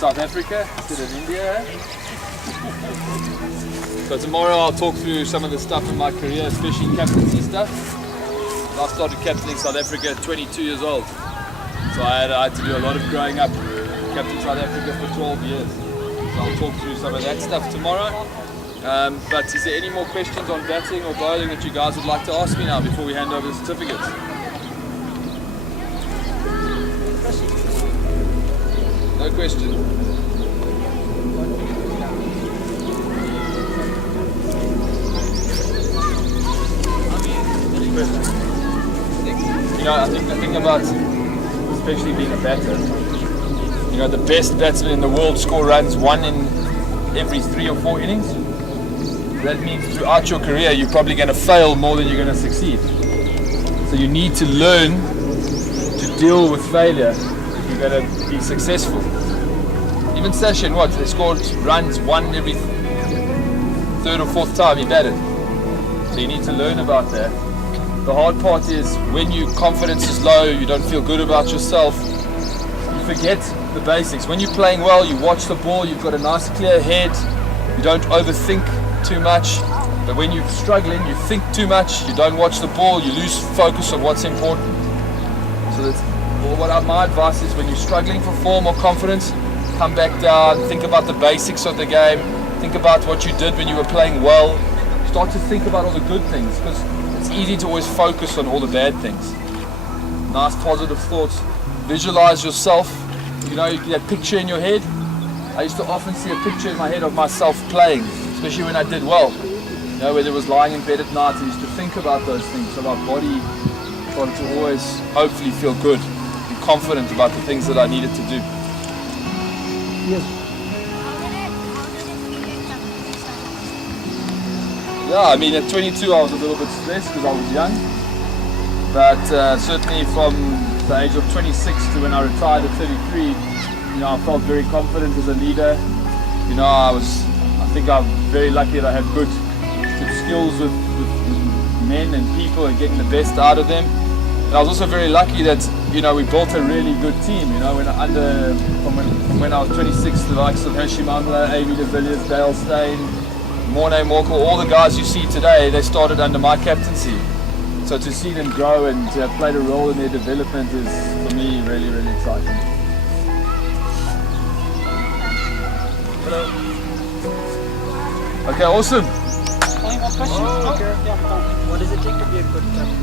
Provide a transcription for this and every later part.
South Africa instead of India. So tomorrow I'll talk through some of the stuff in my career, especially captaincy stuff. I started captaining South Africa at 22 years old. So I had to do a lot of growing up. Captain South Africa for 12 years. So I'll talk through some of that stuff tomorrow. But is there any more questions on batting or bowling that you guys would like to ask me now before we hand over the certificates? No question. Any questions? You know, I think about, especially being a batter, you know, the best batsman in the world score runs 1 in every 3 or 4 innings. That means throughout your career you're probably going to fail more than you're going to succeed. So you need to learn to deal with failure if you're going to be successful. Even Sachin, what? They scored runs 1 every 3rd or 4th time he batted. So you need to learn about that. The hard part is when your confidence is low, you don't feel good about yourself, you forget the basics. When you're playing well, you watch the ball, you've got a nice clear head, you don't overthink too much. But when you're struggling, you think too much, you don't watch the ball, you lose focus on what's important. So that's my advice is when you're struggling for form or confidence, come back down, think about the basics of the game, think about what you did when you were playing well, start to think about all the good things, because it's easy to always focus on all the bad things. Nice positive thoughts. Visualize yourself. You know, you get that picture in your head. I used to often see a picture in my head of myself playing, especially when I did well. You know, whether it was lying in bed at night, I used to think about those things. So my body started to always hopefully feel good and confident about the things that I needed to do. Yes. Yeah, I mean, at 22 I was a little bit stressed because I was young, but certainly from the age of 26 to when I retired at 33, you know, I felt very confident as a leader. You know, I think I'm very lucky that I have good skills with men and people and getting the best out of them. And I was also very lucky that, you know, we built a really good team. You know, from when I was 26, the likes of Hashim Amla, Amy de Villiers, Dale Steyn, Mornay Morkel, all the guys you see today, they started under my captaincy. So to see them grow and to have played a role in their development is, for me, really, really exciting. Hello. Okay, awesome. Any more questions? Oh, okay. What does it take to be a good captain?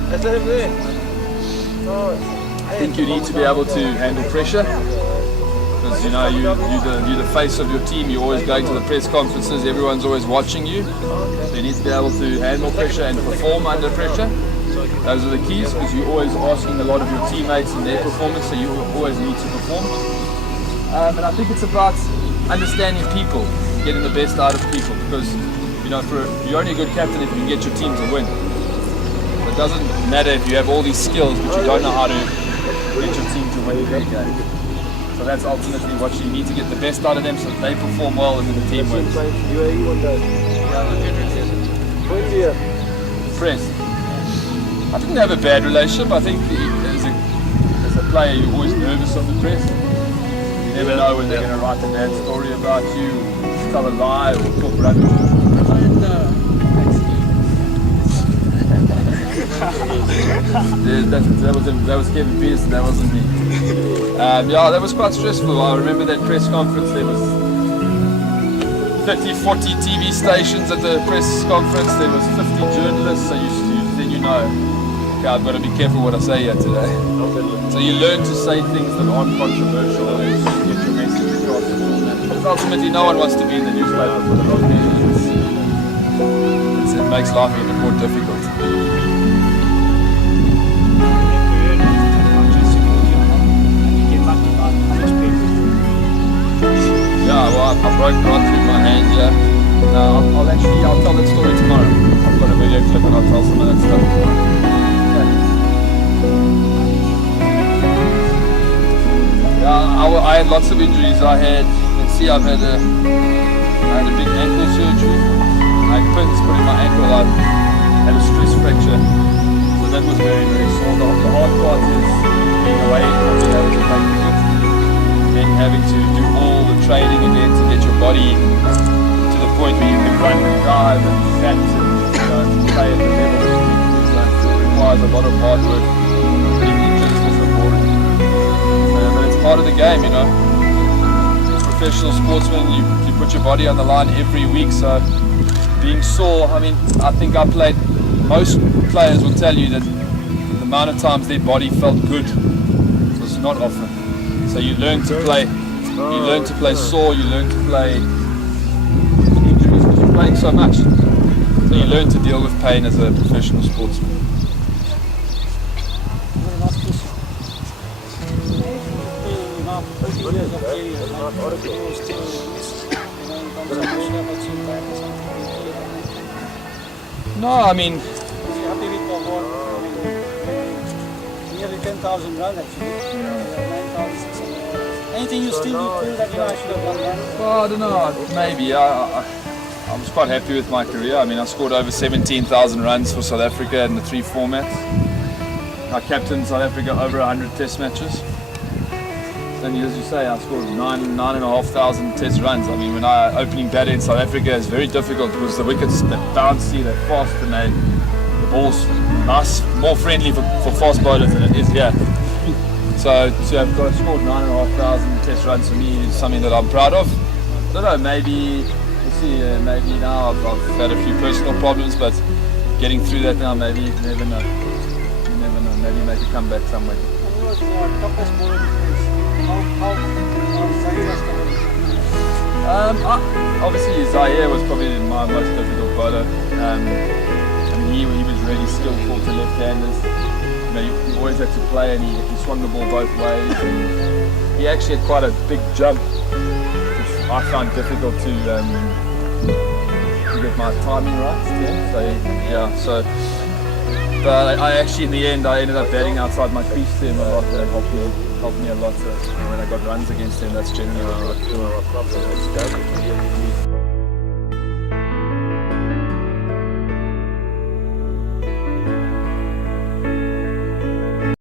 I think you need to be able to handle pressure. Because you know you're the face of your team. You're always going to the press conferences. Everyone's always watching you. So you need to be able to handle pressure and perform under pressure. Those are the keys, because you're always asking a lot of your teammates and their performance. So you always need to perform. And I think it's about understanding people, getting the best out of people. Because you know, you're only a good captain if you can get your team to win. It doesn't matter if you have all these skills, but you don't know how to get your team to win every game. So that's ultimately what you need to get the best out of them, so that they perform well and then the team wins. Press. I didn't have a bad relationship. I think as a player, you're always nervous of the press. You never know when they're going to write a bad story about you, or tell a lie, or talk rubbish. that was Kevin Peterson, that wasn't me. Yeah, that was quite stressful. I remember that press conference, there was 30, 40 TV stations at the press conference, there was 50 journalists, so then you know, okay, I've got to be careful what I say here today. So you learn to say things that aren't controversial and get your message across. Because ultimately no one wants to be in the newspaper for the wrong reasons. It makes life even more difficult. Yeah, well, I broke right through my hand, yeah. I'll tell that story tomorrow. I've got a video clip and I'll tell some of that stuff tomorrow. Okay. Yeah, I had lots of injuries. You can see I had a big ankle surgery. I had pins put in my ankle. I had a stress fracture. So that was very, very sore. The hard part is being away and not being able to play cricket. then having to do all the training again to get your body to the point where you can run and dive and bat and play at the level that you need to. So it requires a lot of hard work. It's also boring. But it's part of the game, you know. Professional sportsman, you put your body on the line every week, so being sore, I mean, I think most players will tell you that the amount of times their body felt good was not often. So you learn to play sore, you learn to play injuries because you're playing so much. So you learn to deal with pain as a professional sportsman. No, I mean, Happy with the award? Nearly 10,000 runs actually. 9,600. Anything you still feel that I should have done that? well, I don't know, maybe. I was quite happy with my career. I mean, I scored over 17,000 runs for South Africa in the 3 formats. I captained South Africa over 100 test matches. And as you say, I scored 9,500 test runs. I mean, when I opening batter in South Africa is very difficult because the wickets, they're bouncy, they're fast, and the ball's nice, more friendly for fast bowlers than it is here. So to have scored 9,500 test runs for me is something that I'm proud of. I don't know, maybe, we'll see, maybe now I've had a few personal problems, but getting through that now, maybe, you never know. You never know, maybe make a comeback somewhere. What was your toughest bowler defense? How Zaire was coming? Obviously Zaire was probably my most difficult bowler. I mean, he was really skillful to left-handers. You know, you always had to play, and he swung the ball both ways. And he actually had quite a big jump, which I found difficult to get my timing right. But I actually, in the end, I ended up batting outside my crease to him a lot. That helped me a lot. When I got runs against him, that's generally what I do.